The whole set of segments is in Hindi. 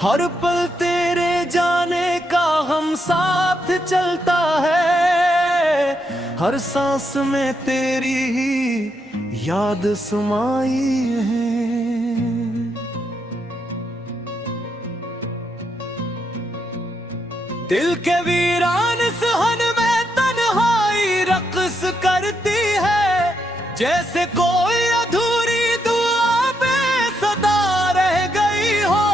हर पल तेरे जाने का हम साथ चलता है, हर सांस में तेरी ही याद समाई है। दिल के वीरान सहन में तन्हाई रक्स करती है, जैसे कोई अधूरी दुआ बेसदा रह गई हो।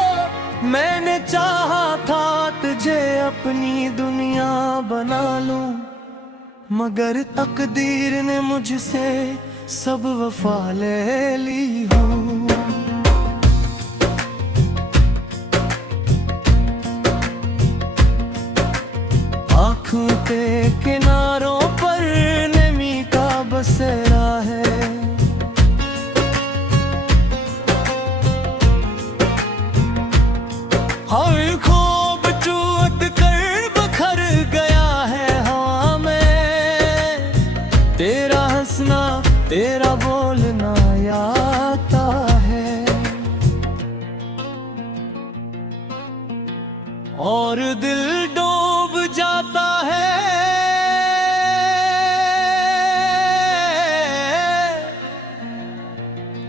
मैंने चाहा था तुझे अपनी दुनिया बना लूं, मगर तकदीर ने मुझसे सब वफा ले ली हो। आँखों के किनारों पर नमी का बसेरा है, हर ख्वाब टूट कर बिखर गया है हवा में। तेरा हंसना तेरा बोलना आता है, और दिल डूब जाता है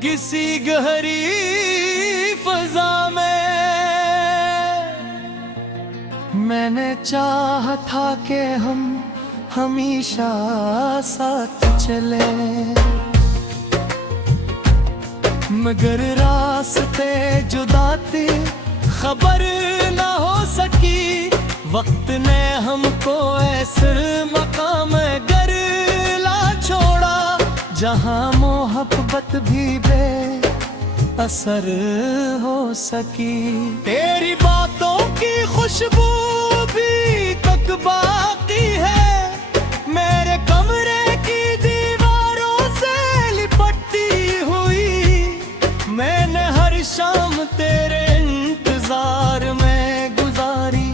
किसी गहरी फजा में। मैंने चाहा था कि हम हमेशा साथ चले, मगर रास्ते जुदा थे, खबर ना हो सकी। वक्त ने हमको ऐसे मकाम गर ला छोड़ा, जहां मोहब्बत भी बेअसर हो सकी। तेरी बातों की खुशबू भी तक बाकी है, मेरे कमरे की दीवारों से लिपटती हुई। मैंने हर शाम तेरे इंतजार में गुजारी,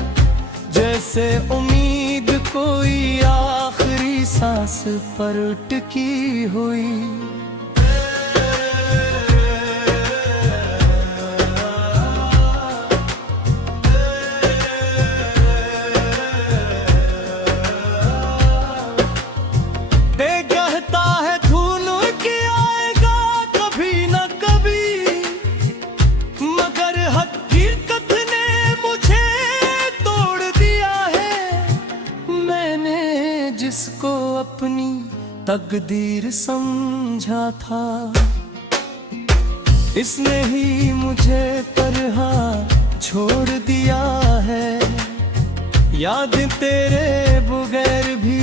जैसे उम्मीद कोई आखिरी सांस पर टिकी हुई। कहता है धूल के आएगा कभी न कभी, मगर हकीकत ने मुझे तोड़ दिया है। मैंने जिसको अपनी तकदीर समझा था, इसने ही मुझे तरह छोड़ दिया है। याद तेरे बगैर भी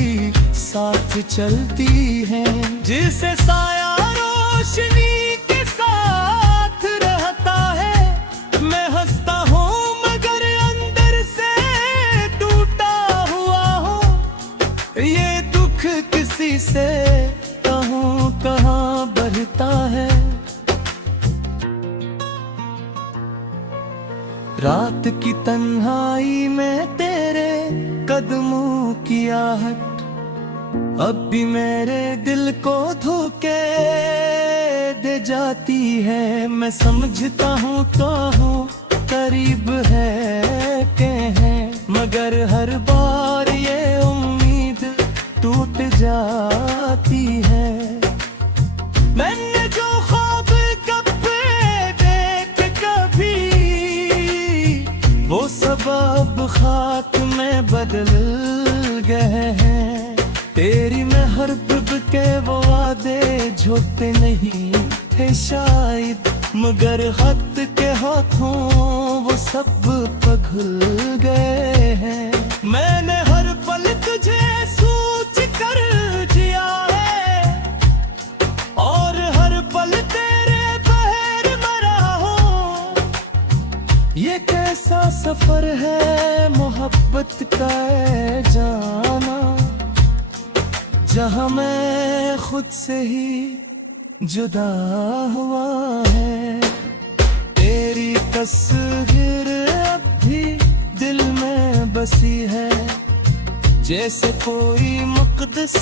साथ चलती है, जिसे साया रोशनी के साथ रहता है। मैं हंसता हूँ मगर अंदर से टूटा हुआ हूँ, ये दुख किसी से कहूँ कहाँ बढ़ता है। रात की तन्हाई में तेरे कदमों की आहट अब भी मेरे दिल को धोखे दे जाती है। मैं समझता हूँ तो हूँ करीब है के हैं, मगर हर बार ये उम्मीद टूट जाती है। मैंने जो ख्वाब कभी देख कभी, वो सब अब खाक में बदल गए हैं। तेरी महबूब के वो वादे झूठे नहीं थे शायद, मगर खत के हाथों वो सब पिघल गए हैं। मैंने हर पल तुझे सोच कर जिया है, और हर पल तेरे बहर मरा हूँ। ये कैसा सफर है मोहब्बत का ऐ जाना, जहाँ मैं खुद से ही जुदा हुआ है। तेरी तस्वीर अब भी दिल में बसी है, जैसे कोई मुक़द्दस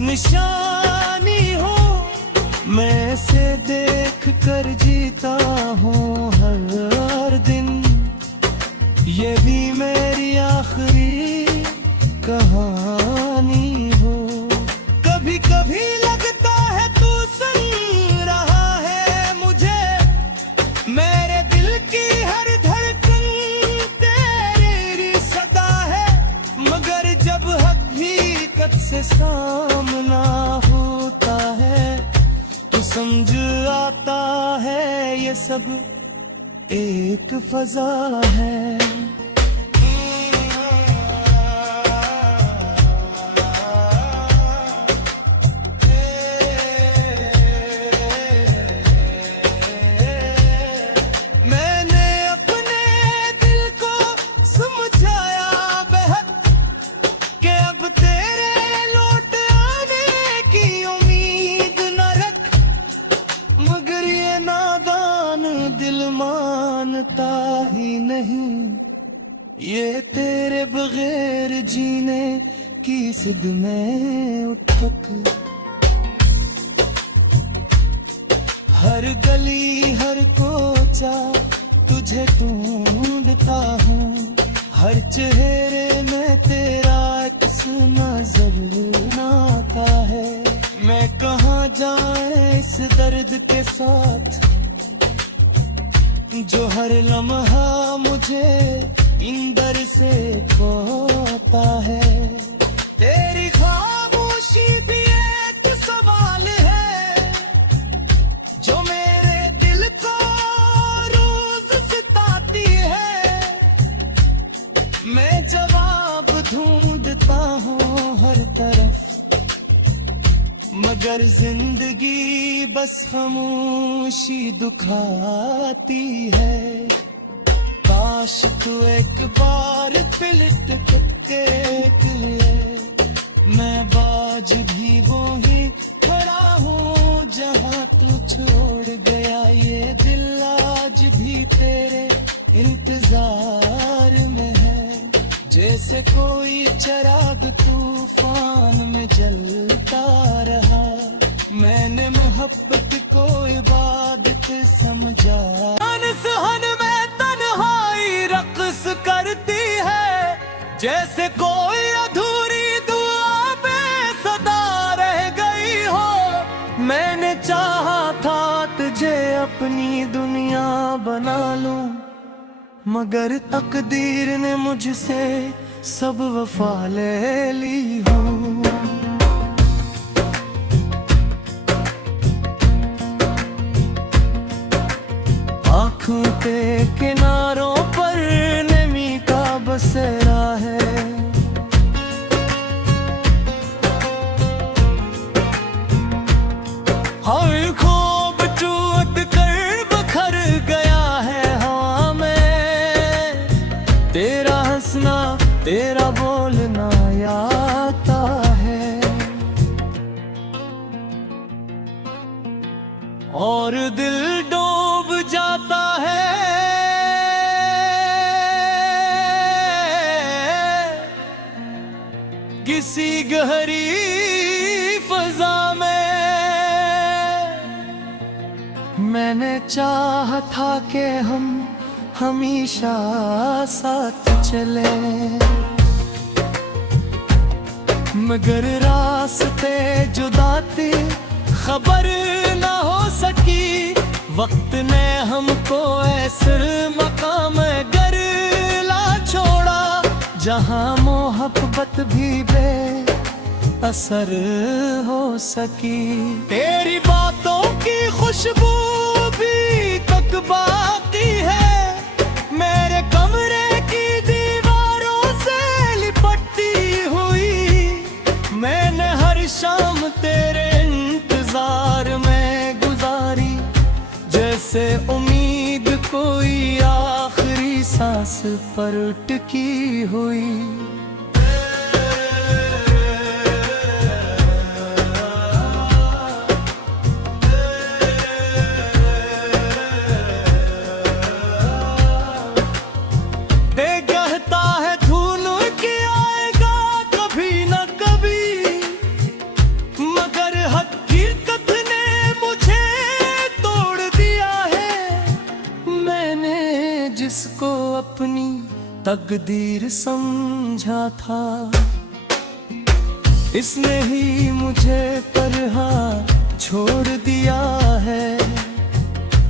निशानी हो। मैं से देख कर जीता हूँ हर दिन, से सामना होता है तो समझ आता है ये सब एक फजा है। मानता ही नहीं ये तेरे बगैर जीने की जिद में उठक। हर गली हर कोचा तुझे ढूंढता हूँ, हर चेहरे में तेरा अक्स नजर आता है। मैं कहाँ जाए इस दर्द के साथ जो हर लम्हा मुझे इंदर से खोता है। तेरी खामोशी भी एक सवाल है जो मेरे दिल को रोज सताती है। मैं जवाब ढूंढता हूँ हर तरफ मगर जिंदगी बस खामोशी दुखाती है। काश तू एक बार पलट के देख ले, मैं बाज भी वो ही खड़ा हूँ जहाँ तू छोड़ गया। ये दिल आज भी तेरे इंतजार में है, जैसे कोई चिराग तूफान में जलता रहा। मैंने मोहब्बत को इबादत समझा। सुहन में तन्हाई रक्स करती है, जैसे कोई अधूरी दुआ बेसदा रह गई हो। मैंने चाहा था तुझे अपनी दुनिया बना लूं, मगर तकदीर ने मुझसे सब वफा ले ली हूँ। आँखों के किनारों पर नमी का बसेरा है। हर खूबसूरत कर बखर गया है हवा में। तेरा हंसना तेरा बोलना आता है और दिल डूब जाता है किसी गहरी फजा में। मैंने चाहा था कि हम हमेशा साथ चले, मगर रास्ते जुदा थे खबर ना हो सकी। वक्त ने हमको ऐसे मकाम गर ला छोड़ा जहाँ मोहब्बत भी बे असर हो सकी। तेरी बातों की खुशबू भी तक बाकी है, मेरे कमरे की दीवारों से लिपटती हुई। मैंने हर शाम तेरे इंतजार में गुजारी, जैसे उम्मीद कोई आखिरी सांस पर टिकी हुई। जिसको अपनी तकदीर समझा था, इसने ही मुझे तरह छोड़ दिया है।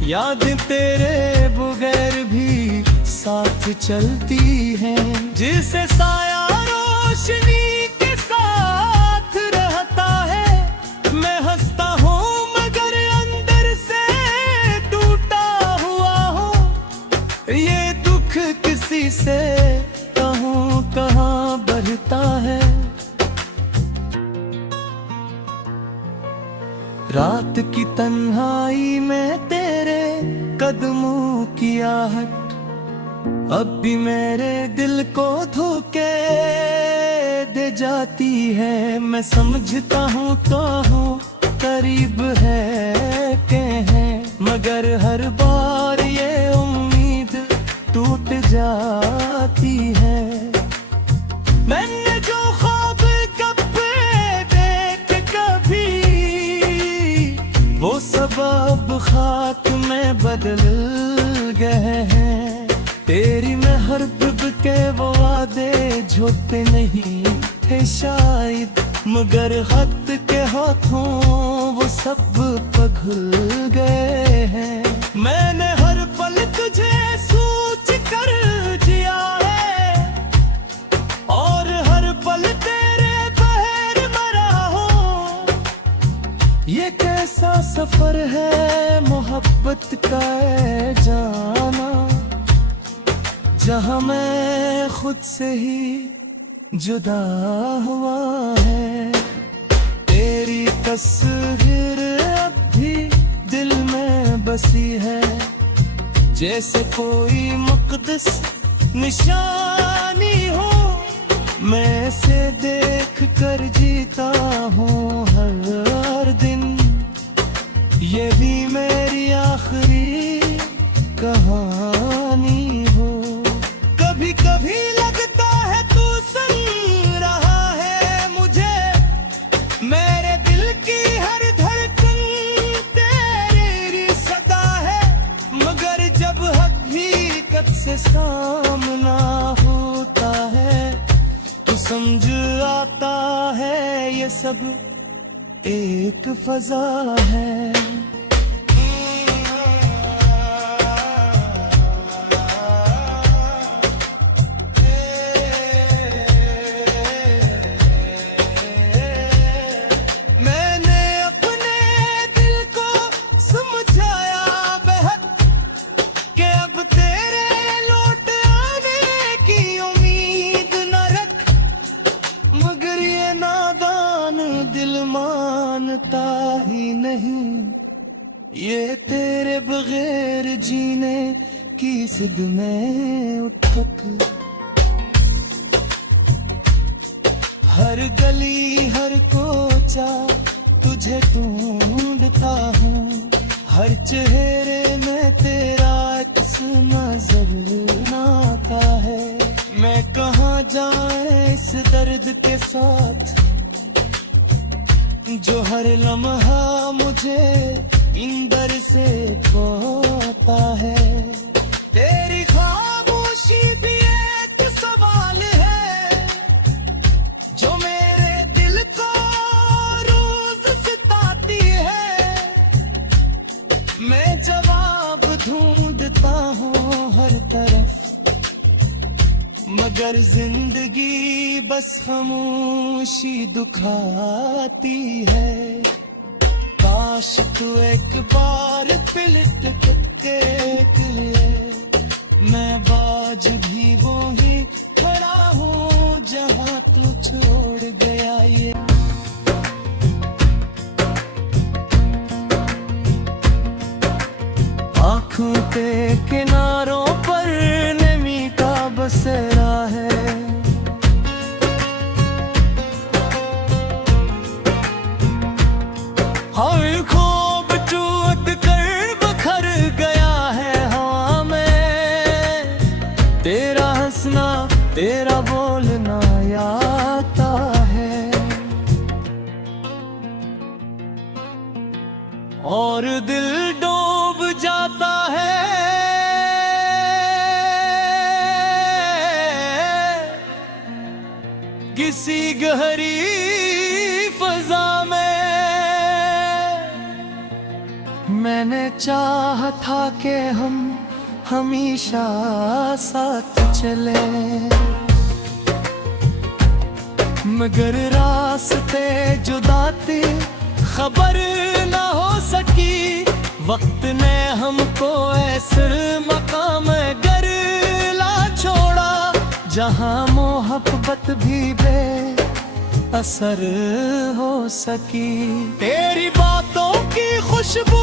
याद तेरे बगैर भी साथ चलती है, जिसे साया रोशनी के साथ ये दुख किसी से कहूँ कहाँ बढ़ता है। रात की तन्हाई में तेरे कदमों की आहट अब भी मेरे दिल को धोखे दे जाती है। मैं समझता हूँ तो हूँ करीब है के हैं, मगर हर बार ये उम्मीद टूट जाती है। मैंने जो ख्वाब कभी देख कभी वो सब अब खाक में बदल गए हैं। तेरी महबूब के वो वादे झूठे नहीं थे शायद, मगर खत के हाथों वो सब पिघल गए हैं। मैंने हर पल तुझे सोच कर जिया है और हर पल तेरे बहर मरा हूँ। ये कैसा सफर है मोहब्बत का ऐ जाना, जहाँ मैं खुद से ही जुदा हुआ है। तेरी तस्वीर अब भी दिल में बसी है, जैसे कोई मुक़द्दस निशानी हो। मैं इसे देख कर जीता हूँ हर दिन, ये भी मेरी आखिरी कहानी हो। कभी कभी लगता है तू सुन रहा है मुझे, मेरे दिल की हर धड़कन तेरी सदा है। मगर जब हकीकत से सामना होता है तो समझ आता है ये सब एक फजा है। मानता ही नहीं ये तेरे बगैर जीने की जिद में उठक। हर गली हर कोचा तुझे ढूंढता हूँ, हर चेहरे में तेरा अक्स नजर आता है। मैं कहाँ जाए इस दर्द के साथ जो हर लम्हा मुझे इंदर से खोता है। तेरी खामोशी भी एक सवाल है जो मेरे दिल को रोज सताती है। मैं जवाब ढूंढता हूँ हर तरफ, मगर जिंदगी बस खामोशी दुखाती है। काश तू एक बार पलट के देख ले, मैं बाज भी वो ही खड़ा हूँ जहाँ तू छोड़ गया। ये आँखों के किनारों पर नमी का बसेरा है। हर ख्वाब टूट कर बखर गया है हवा में। तेरा हंसना तेरा बोलना याद आता है, और दिल डूब जाता है किसी गहरी फजा में। मैंने चाहा था कि हम हमेशा साथ चले, मगर रास्ते जुदा थे, खबर ना हो सकी। वक्त ने हमको ऐसे मकाम गर जहां मोहब्बत भी बे असर हो सकी। तेरी बातों की खुशबू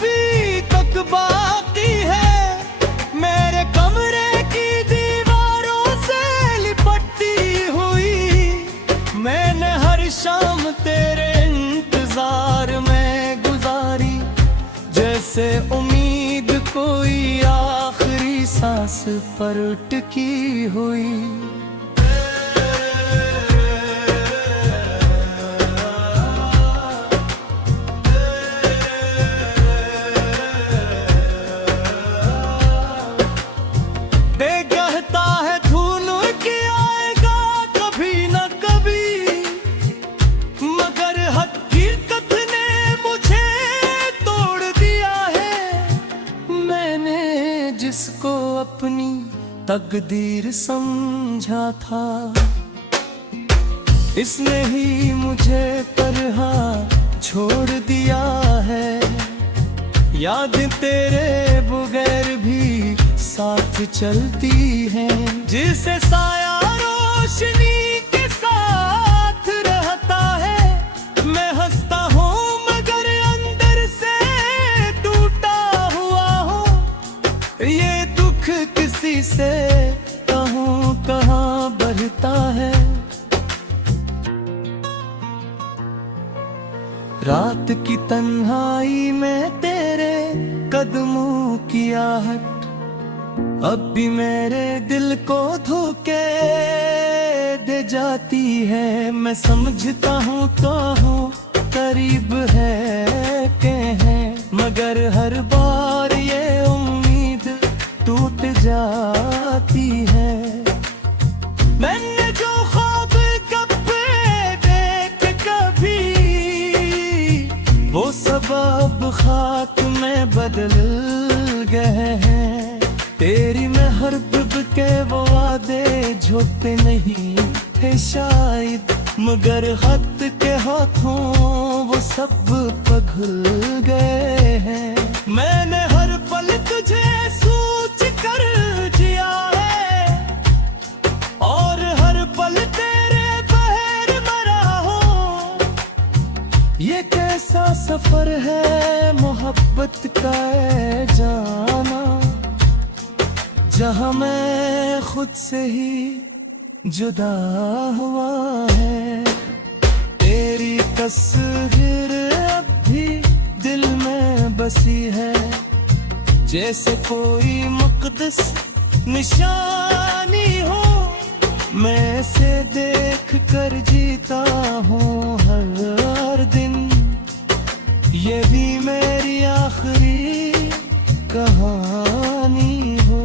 भी तक बाकी है, मेरे कमरे की दीवारों से लिपटती हुई। मैंने हर शाम तेरे इंतजार में गुजारी, जैसे उम्मीद कोई आखिरी सांस पर टिकी हुई। जिसको अपनी तकदीर समझा था, इसने ही मुझे तन्हा छोड़ दिया है। याद तेरे बगैर भी साथ चलती है, जिसे साया रोशनी के साथ रहता है। मैं हंसता हूँ मगर अंदर से टूटा हुआ हूँ, ये दुख किसी से कहूँ कहाँ बढ़ता है। रात की तन्हाई में तेरे कदमों की आहट अब भी मेरे दिल को धोखे दे जाती है। मैं समझता हूँ तो हूँ करीब है के हैं, मगर हर बार ये उम्मीद टूट जाती है। मैंने जो ख्वाब कभी देख कभी, वो सब अब खाक में बदल गए हैं। तेरी महबूब के वो वादे झूठे नहीं थे शायद, मगर खत के हाथों वो सब पिघल गए हैं। मैंने हर पल तुझे सोच कर जिया है, और हर पल तेरे बहर मरा हूँ। ये कैसा सफर है मोहब्बत का ऐ जाना, जहाँ मैं खुद से ही जुदा हुआ है। तेरी तस्वीर अब भी दिल में बसी है, जैसे कोई मुक़द्दस निशानी हो। मैं से देख कर जीता हूँ हर दिन, ये भी मेरी आखिरी कहानी हो।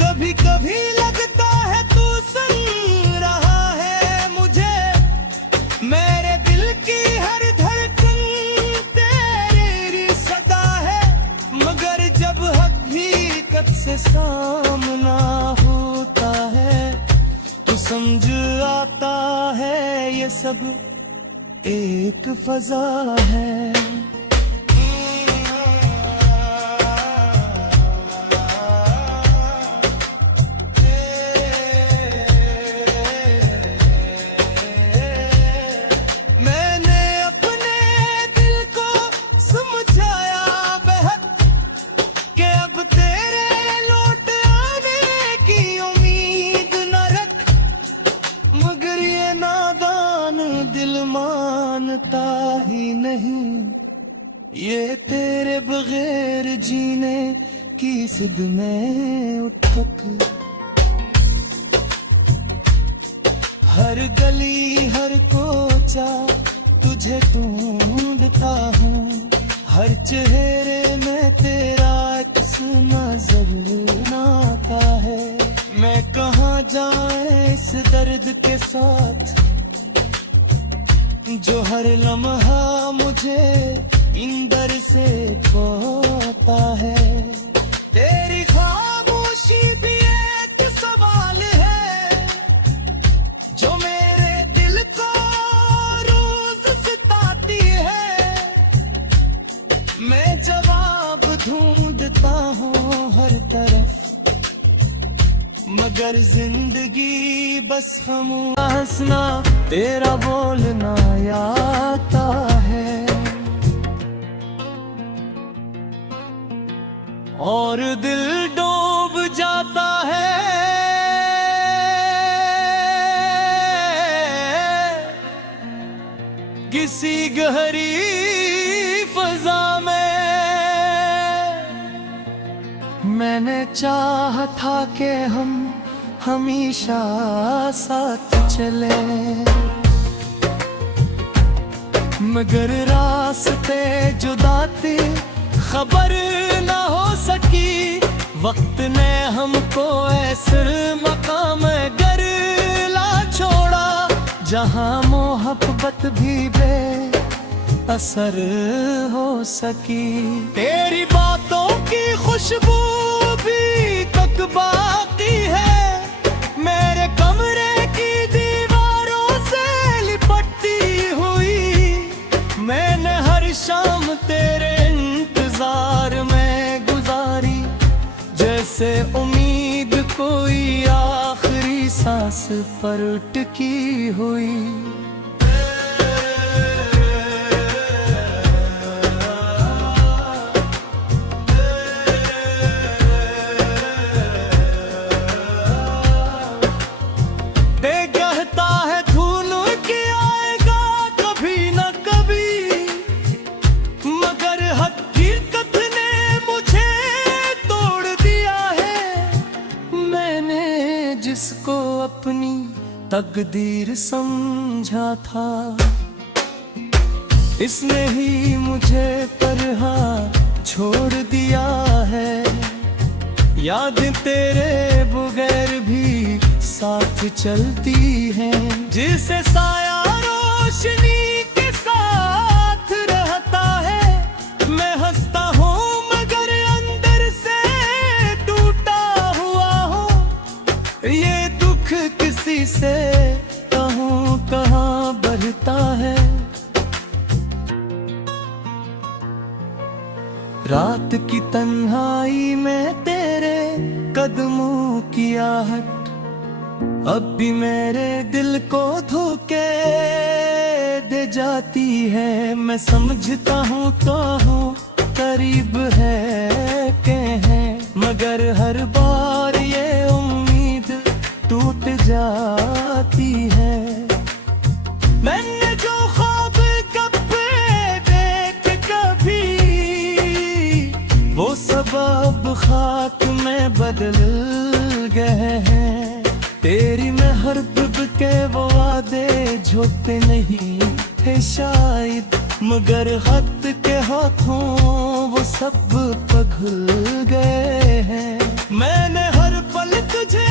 कभी कभी लगता है तू सुन रहा है मुझे, मेरे दिल की हर धड़कन तेरी सदा है। मगर जब हकीकत से सामना होता है, तो समझ आता है ये सब एक फजा है। मानता ही नहीं ये तेरे बगैर जीने की जिद में उठक। हर गली हर कोचा तुझे ढूंढता हूँ, हर चेहरे में तेरा अक्स नजर आता है। मैं कहाँ जाए इस दर्द के साथ, जो हर लम्हा मुझे इंदर से खोता है। तेरी खामोशी भी एक सवाल है, जो मेरे दिल को रोज सताती है। मैं जवाब ढूंढता हूँ हर तरफ, मगर जिंदगी बस हम हंसना तेरा बोलना आता है, और दिल डूब जाता है किसी गहरी फजा में। मैंने चाहा था कि हम हमेशा साथ चले, मगर रास्ते जुदा थे, खबर ना हो सकी। वक्त ने हमको ऐसे मकाम गर ला छोड़ा, जहां मोहब्बत भी बे असर हो सकी। तेरी बातों की खुशबू भी तक बाकी है, मेरे कमरे की दीवारों से लिपटती हुई। मैंने हर शाम तेरे इंतजार में गुजारी, जैसे उम्मीद कोई आखिरी सांस पर टिकी हुई। जिसको अपनी तकदीर समझा था, इसने ही मुझे तरह छोड़ दिया है। याद तेरे बगैर भी साथ चलती हैं, जिसे साया रोशनी के साथ रहता है। मैं हंसता हूँ मगर अंदर से टूटा हुआ हूँ, ये दुख किसी से कहूँ कहाँ बढ़ता है। रात की तन्हाई में तेरे कदमों की आहट अब भी मेरे दिल को धोखे दे जाती है। मैं समझता हूँ तो हूँ करीब है के हैं, मगर हर बार ये उम्मीद टूट जाती है। मैंने जो ख्वाब कभी देख कभी, वो सब अब खाक में बदल गए हैं। तेरी महबूब के वो वादे झूठे नहीं थे शायद, मगर खत के हाथों वो सब पिघल गए हैं। मैंने हर पल तुझे